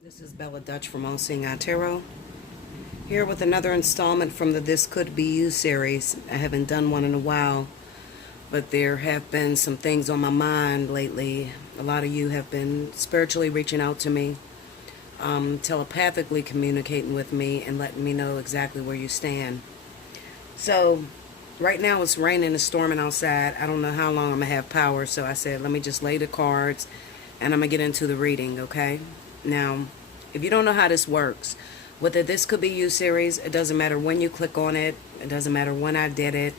This is Bella Dutch from Allseeingeyetarot, here with another installment from the This Could Be You series. I haven't done one in a while, but there have been some things on my mind lately. A lot of you have been spiritually reaching out to me, telepathically communicating with me, and letting me know exactly where you stand. So, right now it's raining and storming outside. I don't know how long I'm going to have power, so I said, let me just lay the cards, and I'm going to get into the reading, okay? Now, if you don't know how this works, with the This Could Be You series, it doesn't matter when you click on it. It doesn't matter when I did it.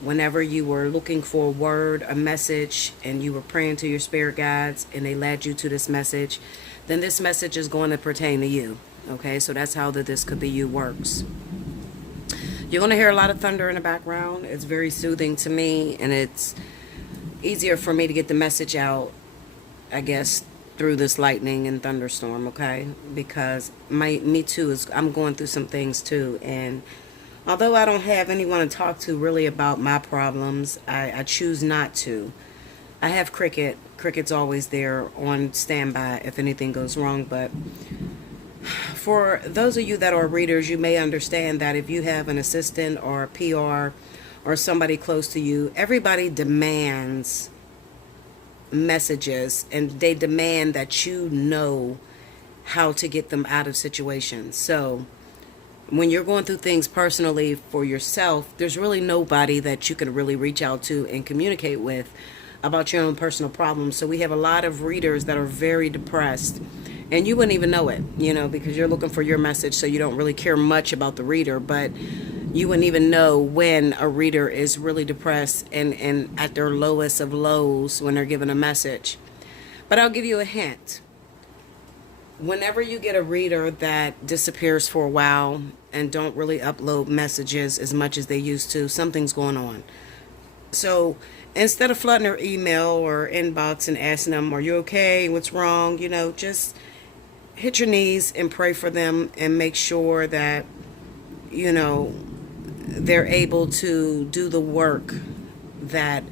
Whenever you were looking for a word, a message, and you were praying to your spirit guides, and they led you to this message, then this message is going to pertain to you. Okay, so that's how the This Could Be You works. You're going to hear a lot of thunder in the background. It's very soothing to me, and it's easier for me to get the message out, I guess, through this lightning and thunderstorm, okay? Because me too, I'm going through some things too, and although I don't have anyone to talk to really about my problems, I choose not to. I have Cricket. Cricket's always there on standby if anything goes wrong, but for those of you that are readers, you may understand that if you have an assistant or a PR or somebody close to you, everybody demands messages, and they demand that you know how to get them out of situations. So when you're going through things personally for yourself, there's really nobody that you can really reach out to and communicate with about your own personal problems. So we have a lot of readers that are very depressed, and you wouldn't even know it, because you're looking for your message, so you don't really care much about the reader, but you wouldn't even know when a reader is really depressed and at their lowest of lows when they're given a message. But I'll give you a hint. Whenever you get a reader that disappears for a while and don't really upload messages as much as they used to, something's going on. So instead of flooding their email or inbox and asking them, are you okay? What's wrong? Just hit your knees and pray for them and make sure that, they're able to do the work that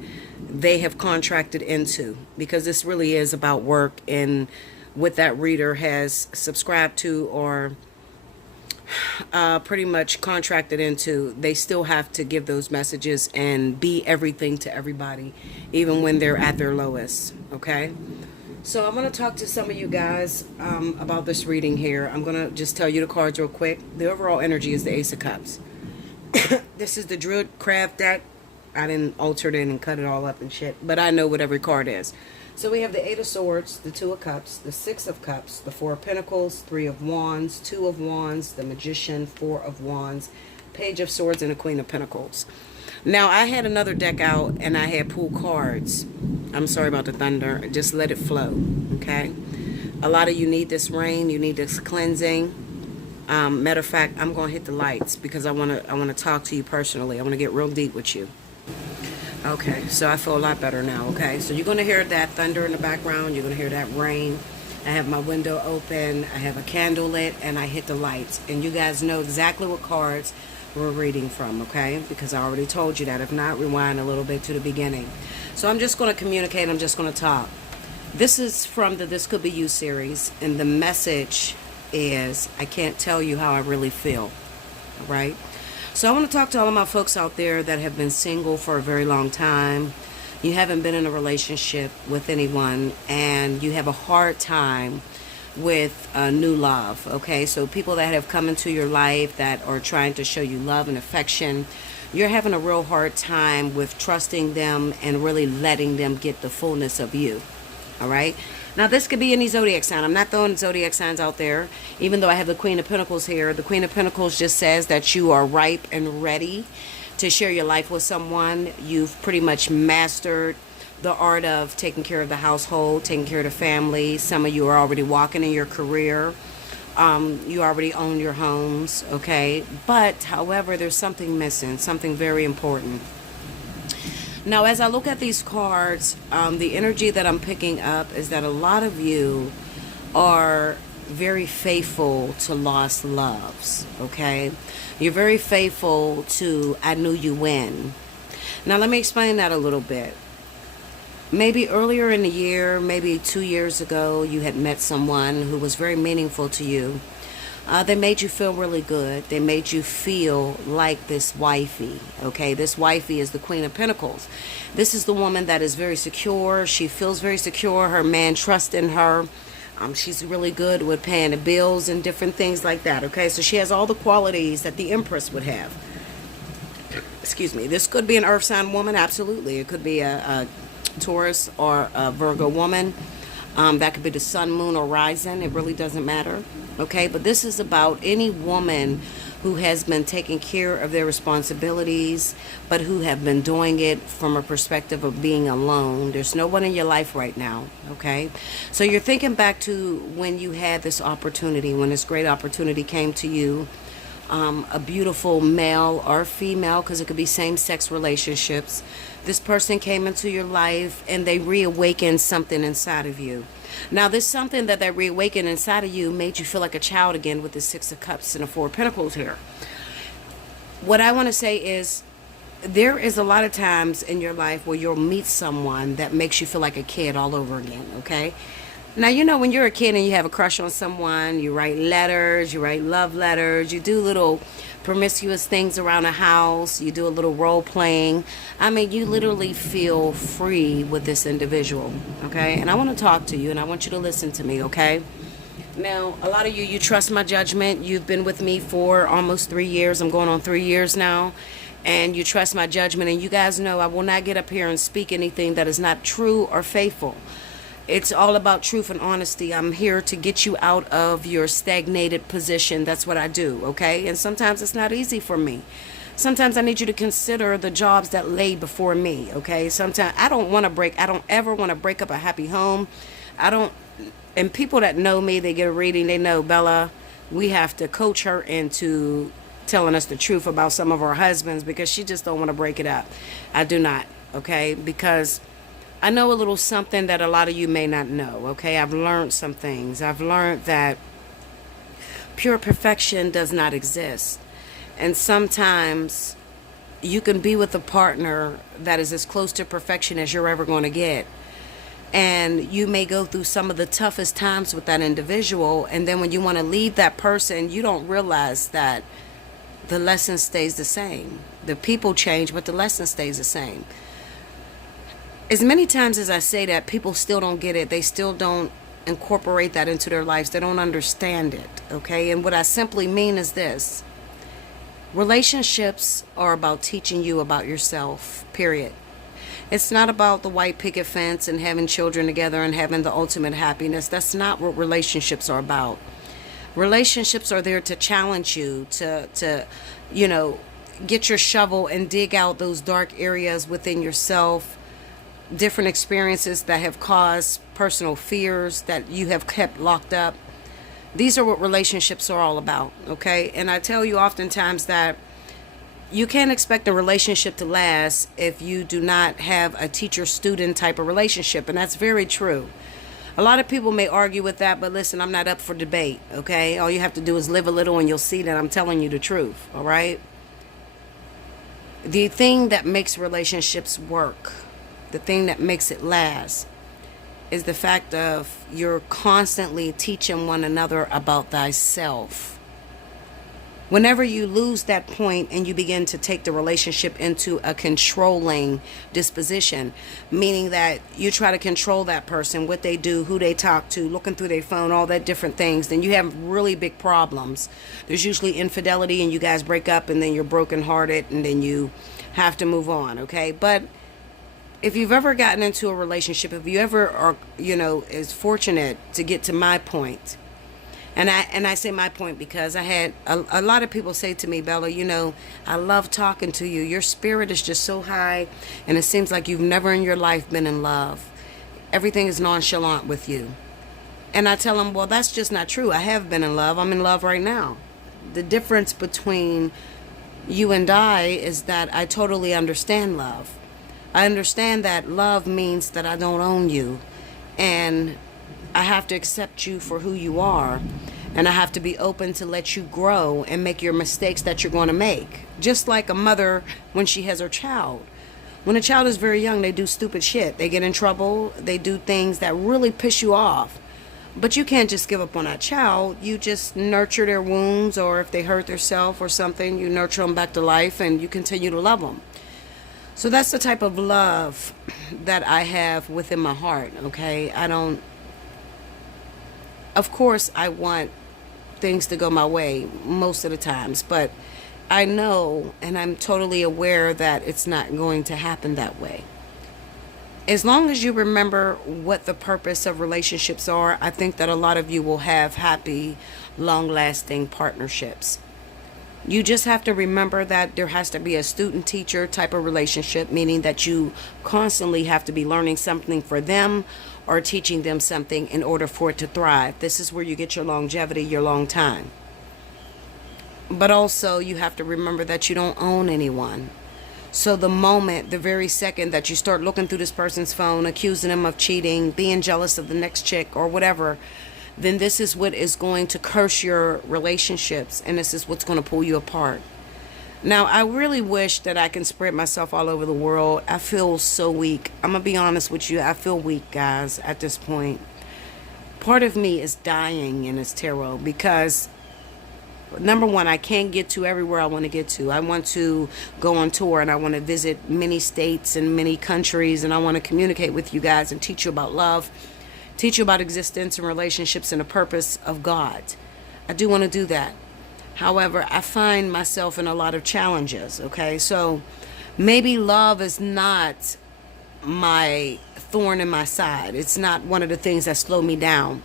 they have contracted into, because this really is about work and what that reader has subscribed to or pretty much contracted into. They still have to give those messages and be everything to everybody, even when they're at their lowest. Okay, so I'm going to talk to some of you guys about this reading here. I'm going to just tell you the cards real quick. The overall energy is the Ace of Cups. This is the Druid Craft deck. I didn't alter it and cut it all up and shit, but I know what every card is. So we have the Eight of Swords, the Two of Cups, the Six of Cups, the Four of Pentacles, Three of Wands, Two of Wands, the Magician, Four of Wands, Page of Swords, and the Queen of Pentacles. Now, I had another deck out, and I had pulled cards. I'm sorry about the thunder. Just let it flow, okay? A lot of you need this rain. You need this cleansing. Matter of fact, I'm going to hit the lights because I want to talk to you personally. I want to get real deep with you. Okay, so I feel a lot better now, okay? So you're going to hear that thunder in the background. You're going to hear that rain. I have my window open. I have a candle lit, and I hit the lights. And you guys know exactly what cards we're reading from, okay? Because I already told you that. If not, rewind a little bit to the beginning. So I'm just going to communicate. I'm just going to talk. This is from the This Could Be You series, and the message is, I can't tell you how I really feel, right? So I want to talk to all of my folks out there that have been single for a very long time. You haven't been in a relationship with anyone, and you have a hard time with new love, okay? So people that have come into your life that are trying to show you love and affection, you're having a real hard time with trusting them and really letting them get the fullness of you, all right? Now, this could be any zodiac sign. I'm not throwing zodiac signs out there, even though I have the Queen of Pentacles here. The Queen of Pentacles just says that you are ripe and ready to share your life with someone. You've pretty much mastered the art of taking care of the household, taking care of the family. Some of you are already walking in your career. You already own your homes, okay? But, however, there's something missing, something very important. Now, as I look at these cards, the energy that I'm picking up is that a lot of you are very faithful to lost loves, okay? You're very faithful to I knew you when. Now, let me explain that a little bit. Maybe earlier in the year, maybe 2 years ago, you had met someone who was very meaningful to you. They made you feel really good. They made you feel like this wifey. Okay, this wifey is the Queen of Pentacles. This is the woman that is very secure. She feels very secure. Her man trusts in her. She's really good with paying the bills and different things like that. Okay, so she has all the qualities that the Empress would have. Excuse me. This could be an Earth sign woman. Absolutely. It could be a Taurus or a Virgo woman. That could be the sun, moon, or rising. It really doesn't matter. Okay, but this is about any woman who has been taking care of their responsibilities, but who have been doing it from a perspective of being alone. There's no one in your life right now. Okay, so you're thinking back to when you had this opportunity, when this great opportunity came to you. A beautiful male or female, because it could be same-sex relationships. This person came into your life and they reawakened something inside of you. Now, this something that they reawakened inside of you made you feel like a child again with the Six of Cups and the Four of Pentacles here. What I want to say is, there is a lot of times in your life where you'll meet someone that makes you feel like a kid all over again, okay? Now, you know, when you're a kid and you have a crush on someone, you write letters, you write love letters, you do little promiscuous things around the house, you do a little role playing. I mean, you literally feel free with this individual, okay? And I want to talk to you and I want you to listen to me, okay? Now, a lot of you trust my judgment. You've been with me for almost 3 years. I'm going on 3 years now. And you trust my judgment. And you guys know I will not get up here and speak anything that is not true or faithful. It's all about truth and honesty. I'm here to get you out of your stagnated position. That's what I do, okay? And sometimes it's not easy for me. Sometimes I need you to consider the jobs that lay before me, okay? Sometimes I don't ever want to break up a happy home. And people that know me, they get a reading, they know, Bella, we have to coach her into telling us the truth about some of our husbands because she just don't want to break it up. I do not, okay? Because I know a little something that a lot of you may not know, okay? I've learned some things. I've learned that pure perfection does not exist. And sometimes you can be with a partner that is as close to perfection as you're ever going to get. And you may go through some of the toughest times with that individual. And then when you want to leave that person, you don't realize that the lesson stays the same. The people change, but the lesson stays the same. As many times as I say that, people still don't get it. They still don't incorporate that into their lives. They don't understand it, okay? And what I simply mean is this. Relationships are about teaching you about yourself, period. It's not about the white picket fence and having children together and having the ultimate happiness. That's not what relationships are about. Relationships are there to challenge you, to get your shovel and dig out those dark areas within yourself, different experiences that have caused personal fears that you have kept locked up. These are what relationships are all about, okay? And I tell you oftentimes that you can't expect a relationship to last if you do not have a teacher-student type of relationship, and that's very true. A lot of people may argue with that, but listen, I'm not up for debate, okay? All you have to do is live a little and you'll see that I'm telling you the truth, all right? The thing that makes relationships work, the thing that makes it last, is the fact of you're constantly teaching one another about thyself. Whenever you lose that point and you begin to take the relationship into a controlling disposition, meaning that you try to control that person, what they do, who they talk to, looking through their phone, all that different things, then you have really big problems. There's usually infidelity and you guys break up and then you're brokenhearted and then you have to move on, okay? But if you've ever gotten into a relationship, if you ever are, is fortunate to get to my point, and I say my point because I had a lot of people say to me, Bella, I love talking to you. Your spirit is just so high, and it seems like you've never in your life been in love. Everything is nonchalant with you. And I tell them, well, that's just not true. I have been in love. I'm in love right now. The difference between you and I is that I totally understand love. I understand that love means that I don't own you, and I have to accept you for who you are, and I have to be open to let you grow and make your mistakes that you're going to make. Just like a mother when she has her child. When a child is very young, they do stupid shit. They get in trouble. They do things that really piss you off. But you can't just give up on that child. You just nurture their wounds, or if they hurt themselves or something, you nurture them back to life and you continue to love them. So that's the type of love that I have within my heart, okay? Of course, I want things to go my way most of the times, but I know and I'm totally aware that it's not going to happen that way. As long as you remember what the purpose of relationships are, I think that a lot of you will have happy, long-lasting partnerships. You just have to remember that there has to be a student-teacher type of relationship, meaning that you constantly have to be learning something for them or teaching them something in order for it to thrive. This is where you get your longevity, your long time. But also, you have to remember that you don't own anyone. So the very second that you start looking through this person's phone, accusing them of cheating, being jealous of the next chick or whatever, then this is what is going to curse your relationships, and this is what's going to pull you apart. Now, I really wish that I can spread myself all over the world. I feel so weak. I'm going to be honest with you. I feel weak, guys, at this point. Part of me is dying in this tarot because, number one, I can't get to everywhere I want to get to. I want to go on tour and I want to visit many states and many countries, and I want to communicate with you guys and teach you about love, teach you about existence and relationships and the purpose of God. I do want to do that. However, I find myself in a lot of challenges, okay? So maybe love is not my thorn in my side. It's not one of the things that slow me down.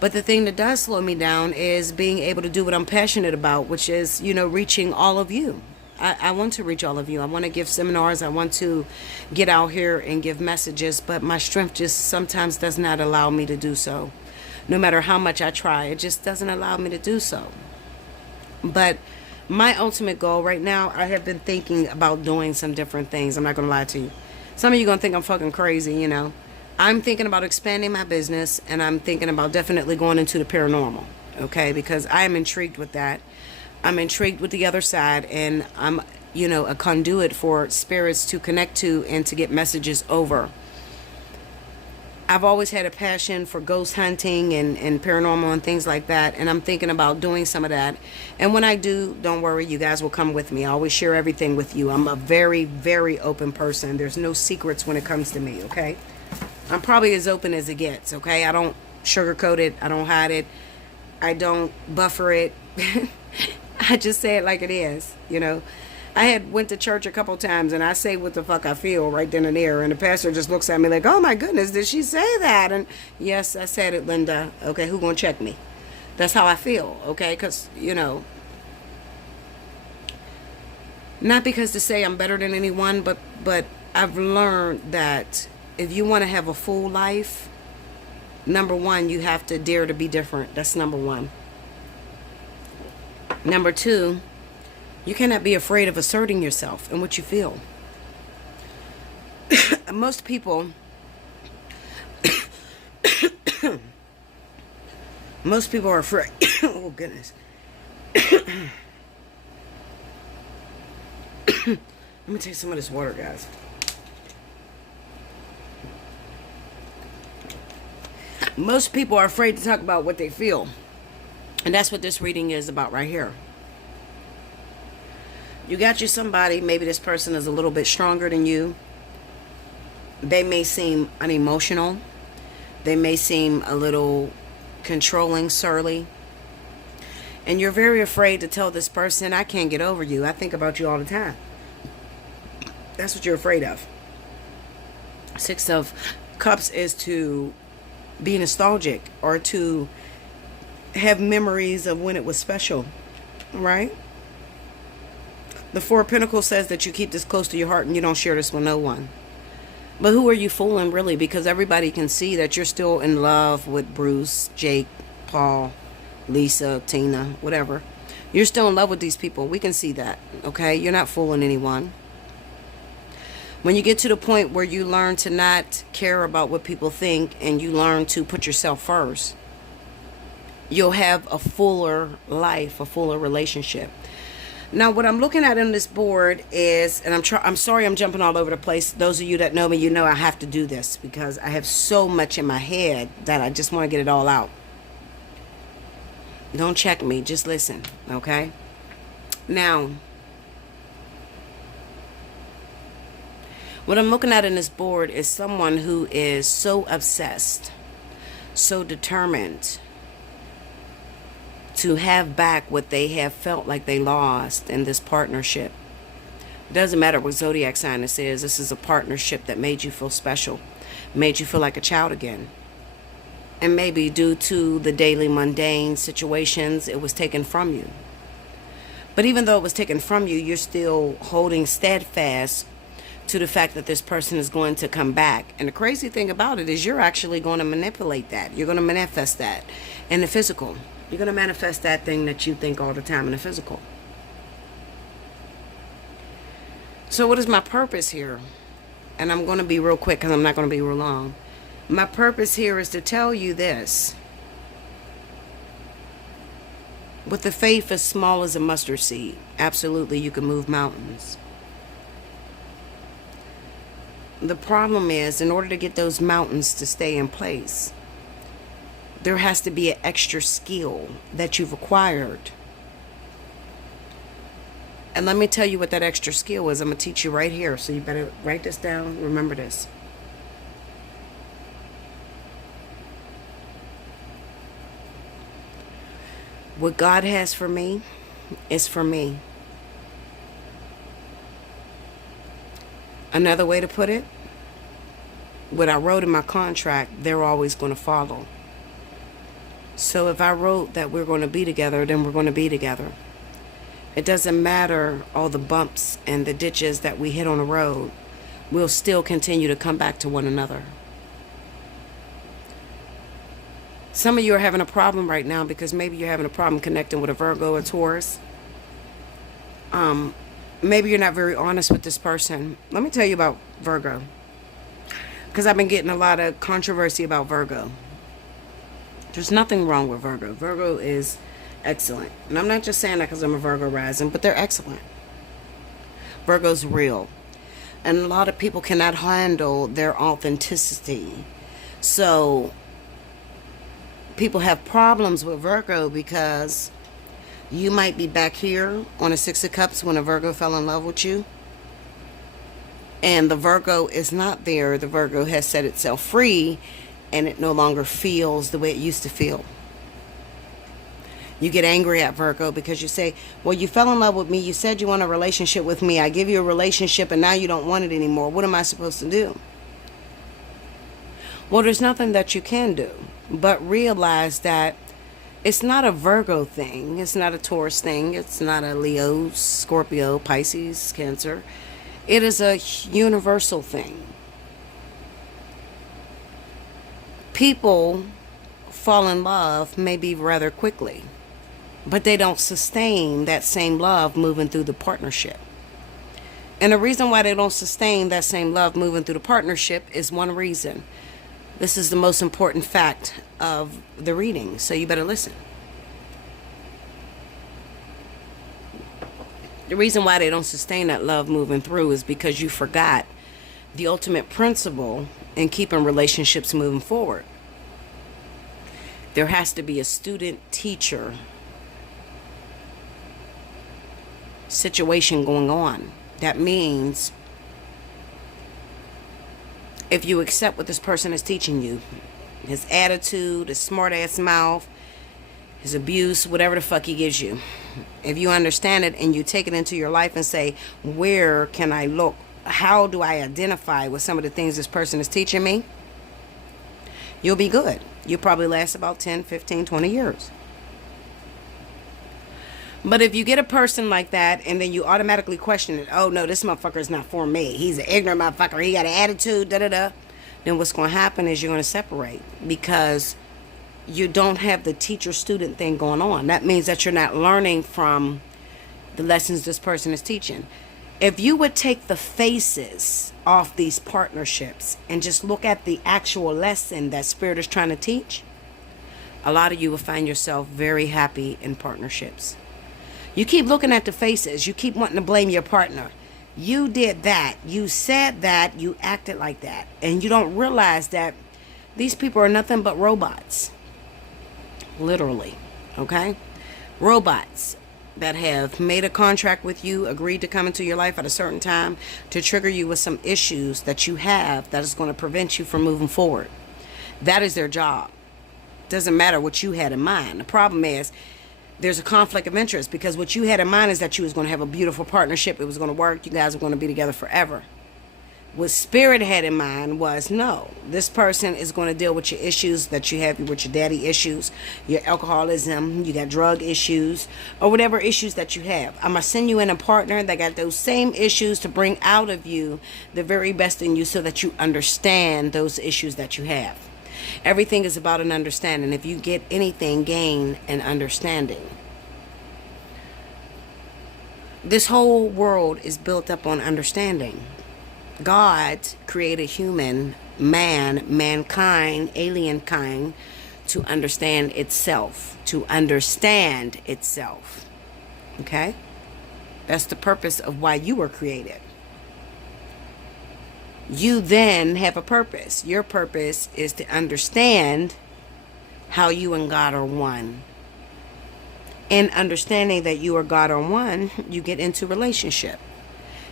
But the thing that does slow me down is being able to do what I'm passionate about, which is, reaching all of you. I want to reach all of you. I want to give seminars. I want to get out here and give messages, but my strength just sometimes does not allow me to do so. No matter how much I try, it just doesn't allow me to do so. But my ultimate goal right now, I have been thinking about doing some different things. I'm not going to lie to you. Some of you are going to think I'm fucking crazy, I'm thinking about expanding my business, and I'm thinking about definitely going into the paranormal, okay? Because I am intrigued with that. I'm intrigued with the other side, and I'm, a conduit for spirits to connect to and to get messages over. I've always had a passion for ghost hunting and paranormal and things like that, and I'm thinking about doing some of that. And when I do, don't worry, you guys will come with me. I always share everything with you. I'm a very, very open person. There's no secrets when it comes to me, okay? I'm probably as open as it gets, okay? I don't sugarcoat it. I don't hide it. I don't buffer it. I just say it like it is, I had went to church a couple times and I say what the fuck I feel right then and there, and the pastor just looks at me like, oh my goodness, did she say that? And yes, I said it, Linda. Okay, who gonna check me? That's how I feel, okay? Because, not because to say I'm better than anyone, but I've learned that if you want to have a full life, number one, you have to dare to be different. That's number one. Number two, you cannot be afraid of asserting yourself and what you feel. Most people are afraid. Oh, goodness. Let me take some of this water, guys. Most people are afraid to talk about what they feel. And that's what this reading is about right here. You got you somebody, maybe this person is a little bit stronger than you. They may seem unemotional. They may seem a little controlling, surly. And you're very afraid to tell this person, I can't get over you. I think about you all the time. That's what you're afraid of. Six of Cups is to be nostalgic or to have memories of when it was special, right? The Four of Pentacles says that you keep this close to your heart and you don't share this with no one. But who are you fooling, really? Because everybody can see that you're still in love with Bruce, Jake, Paul, Lisa, Tina, whatever. You're still in love with these people. We can see that, okay? You're not fooling anyone. When you get to the point where you learn to not care about what people think and you learn to put yourself first, you'll have a fuller life, a fuller relationship. Now, what I'm looking at in this board is, and I'm sorry I'm jumping all over the place. Those of you that know me, you know I have to do this because I have so much in my head that I just want to get it all out. Don't check me, just listen, okay? Now, what I'm looking at in this board is someone who is so obsessed, so determined to have back what they have felt like they lost in this partnership. It doesn't matter what zodiac sign this is. This is a partnership that made you feel special, made you feel like a child again. And maybe due to the daily mundane situations, it was taken from you. But even though it was taken from you, you're still holding steadfast to the fact that this person is going to come back. And the crazy thing about it is you're actually going to manipulate that. You're going to manifest that in the physical. You're going to manifest that thing that you think all the time in the physical. So what is my purpose here? And I'm going to be real quick because I'm not going to be real long. My purpose here is to tell you this. With the faith as small as a mustard seed, absolutely you can move mountains. The problem is, in order to get those mountains to stay in place, there has to be an extra skill that you've acquired. And let me tell you what that extra skill is. I'm going to teach you right here. So you better write this down. Remember this. What God has for me is for me. Another way to put it, what I wrote in my contract, they're always going to follow. So if I wrote that we're going to be together, then we're going to be together. It doesn't matter all the bumps and the ditches that we hit on the road. We'll still continue to come back to one another. Some of you are having a problem right now because maybe you're having a problem connecting with a Virgo or Taurus. Maybe you're not very honest with this person. Let me tell you about Virgo, because I've been getting a lot of controversy about Virgo. There's nothing wrong with Virgo. Virgo is excellent. And I'm not just saying that because I'm a Virgo rising, but they're excellent. Virgo's real. And a lot of people cannot handle their authenticity. So people have problems with Virgo because you might be back here on a Six of Cups when a Virgo fell in love with you. And the Virgo is not there. The Virgo has set itself free. And it no longer feels the way it used to feel. You get angry at Virgo because you say, well, you fell in love with me. You said you want a relationship with me. I give you a relationship and now you don't want it anymore. What am I supposed to do? Well, there's nothing that you can do but realize that it's not a Virgo thing. It's not a Taurus thing. It's not a Leo, Scorpio, Pisces, Cancer. It is a universal thing. People fall in love maybe rather quickly, but they don't sustain that same love moving through the partnership. And the reason why they don't sustain that same love moving through the partnership is one reason. This is the most important fact of the reading, so you better listen. The reason why they don't sustain that love moving through is because you forgot the ultimate principle in keeping relationships moving forward. There has to be a student-teacher situation going on. That means if you accept what this person is teaching you, his attitude, his smart-ass mouth, his abuse, whatever the fuck he gives you, if you understand it and you take it into your life and say, where can I look? How do I identify with some of the things this person is teaching me? You'll be good. You'll probably last about 10, 15, 20 years. But if you get a person like that and then you automatically question it, oh no, this motherfucker is not for me. He's an ignorant motherfucker. He got an attitude, da-da-da. Then what's going to happen is you're going to separate because you don't have the teacher-student thing going on. That means that you're not learning from the lessons this person is teaching. If you would take the faces off these partnerships and just look at the actual lesson that Spirit is trying to teach, a lot of you will find yourself very happy in partnerships. You keep looking at the faces. You keep wanting to blame your partner. You did that. You said that. You acted like that. And you don't realize that these people are nothing but robots. Literally. Okay? Robots that have made a contract with you, agreed to come into your life at a certain time to trigger you with some issues that you have that is going to prevent you from moving forward. That is their job. Doesn't matter what you had in mind. The problem is there's a conflict of interest, because what you had in mind is that you was going to have a beautiful partnership. It was going to work. You guys were going to be together forever. What Spirit had in mind was, no, this person is going to deal with your issues that you have with your daddy issues, your alcoholism, you got drug issues, or whatever issues that you have. I'm going to send you in a partner that got those same issues to bring out of you the very best in you so that you understand those issues that you have. Everything is about an understanding. If you get anything, gain an understanding. This whole world is built up on understanding. God created mankind, alien kind, to understand itself. Okay? That's the purpose of why you were created. You then have a purpose. Your purpose is to understand how you and God are one. In understanding that you are God are one, you get into relationship.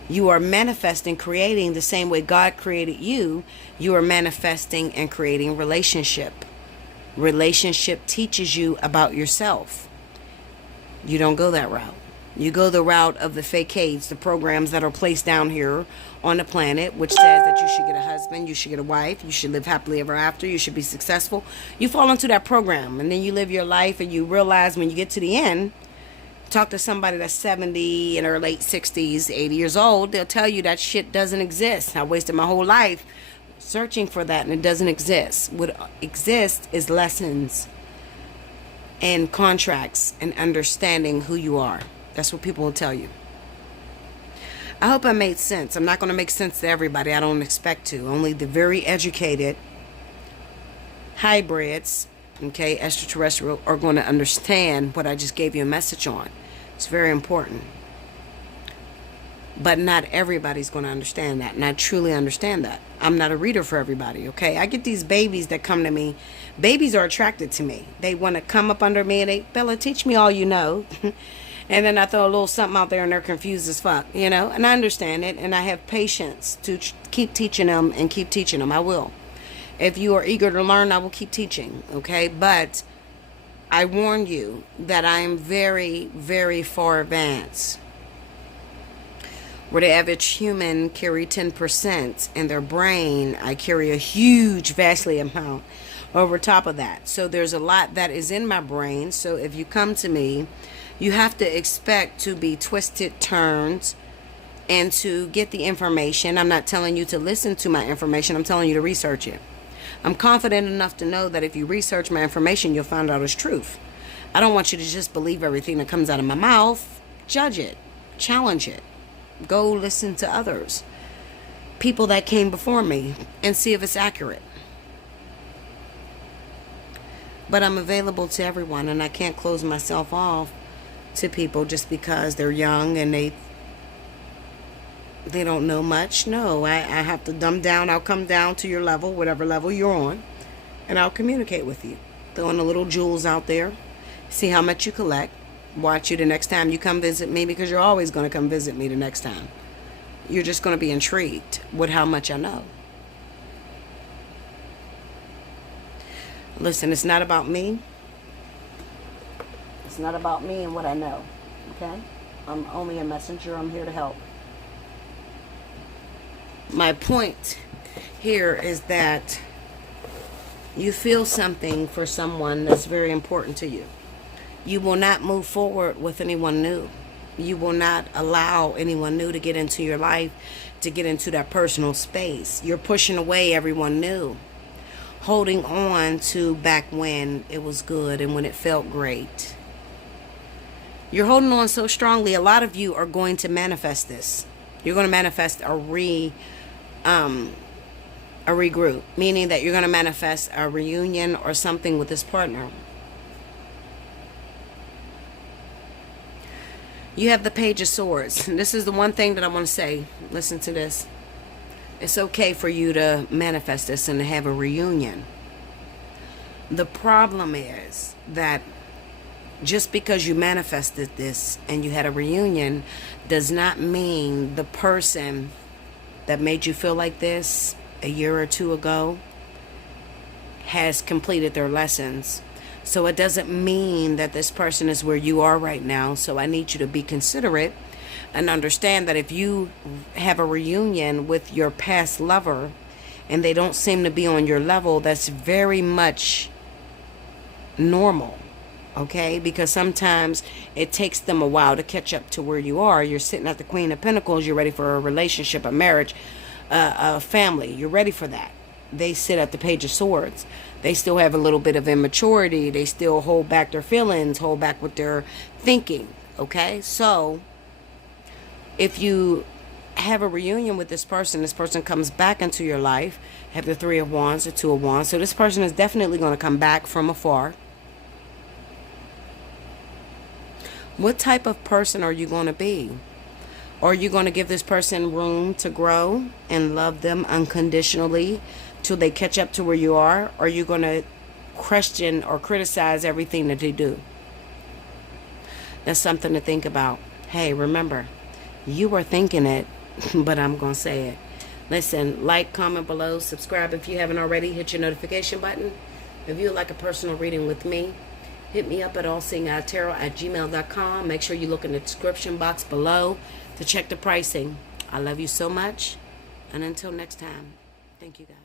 You are manifesting, creating the same way God created you. You are manifesting and creating relationship. Relationship teaches you about yourself. You don't go that route. You go the route of the facades, the programs that are placed down here on the planet, which says that you should get a husband, you should get a wife, you should live happily ever after, you should be successful. You fall into that program, and then you live your life, and you realize when you get to the end, talk to somebody that's 70 in their late 60s, 80 years old, they'll tell you that shit doesn't exist. I wasted my whole life searching for that, and it doesn't exist. What exists is lessons and contracts and understanding who you are. That's what people will tell you. I hope I made sense. I'm not going to make sense to everybody. I don't expect to. Only the very educated hybrids, okay, extraterrestrial, are going to understand what I just gave you a message on. It's very important. But not everybody's going to understand that. And I truly understand that. I'm not a reader for everybody, okay? I get these babies that come to me. Babies are attracted to me. They want to come up under me and they, Bella, teach me all you know. And then I throw a little something out there and they're confused as fuck, you know? And I understand it. And I have patience to keep teaching them and keep teaching them. I will. If you are eager to learn, I will keep teaching, okay? But I warn you that I am very, very far advanced. Where the average human carry 10% in their brain, I carry a huge, vastly amount over top of that. So there's a lot that is in my brain. So if you come to me, you have to expect to be twisted turns and to get the information. I'm not telling you to listen to my information. I'm telling you to research it. I'm confident enough to know that if you research my information, you'll find out it's truth. I don't want you to just believe everything that comes out of my mouth. Judge it. Challenge it. Go listen to others. People that came before me and see if it's accurate. But I'm available to everyone, and I can't close myself off to people just because they're young and they don't know much. No, I have to dumb down. I'll come down to your level, whatever level you're on, and I'll communicate with you. Throwing the little jewels out there. See how much you collect. Watch you the next time you come visit me, because you're always going to come visit me the next time. You're just going to be intrigued with how much I know. Listen, it's not about me. It's not about me and what I know. Okay? I'm only a messenger. I'm here to help. My point here is that you feel something for someone that's very important to you. You will not move forward with anyone new. You will not allow anyone new to get into your life, to get into that personal space. You're pushing away everyone new. Holding on to back when it was good and when it felt great. You're holding on so strongly. A lot of you are going to manifest this. You're going to manifest a regroup, meaning that you're going to manifest a reunion or something with this partner. You have the Page of Swords. And this is the one thing that I want to say. Listen to this. It's okay for you to manifest this and to have a reunion. The problem is that just because you manifested this and you had a reunion does not mean the person that made you feel like this a year or two ago has completed their lessons. So it doesn't mean that this person is where you are right now. So I need you to be considerate and understand that if you have a reunion with your past lover and they don't seem to be on your level, that's very much normal. Okay, because sometimes it takes them a while to catch up to where you are. You're sitting at the Queen of Pentacles. You're ready for a relationship, a marriage, a family. You're ready for that. They sit at the Page of Swords. They still have a little bit of immaturity. They still hold back their feelings, hold back what they're thinking. Okay, so if you have a reunion with this person comes back into your life, have the Three of Wands, the Two of Wands. So this person is definitely going to come back from afar. What type of person are you going to be? Are you going to give this person room to grow and love them unconditionally till they catch up to where you are? Or are you going to question or criticize everything that they do? That's something to think about. Hey, remember, you were thinking it, but I'm going to say it. Listen, like, comment below, subscribe if you haven't already, hit your notification button. If you would like a personal reading with me, hit me up at allseeingeyetarot@gmail.com. Make sure you look in the description box below to check the pricing. I love you so much. And until next time, thank you guys.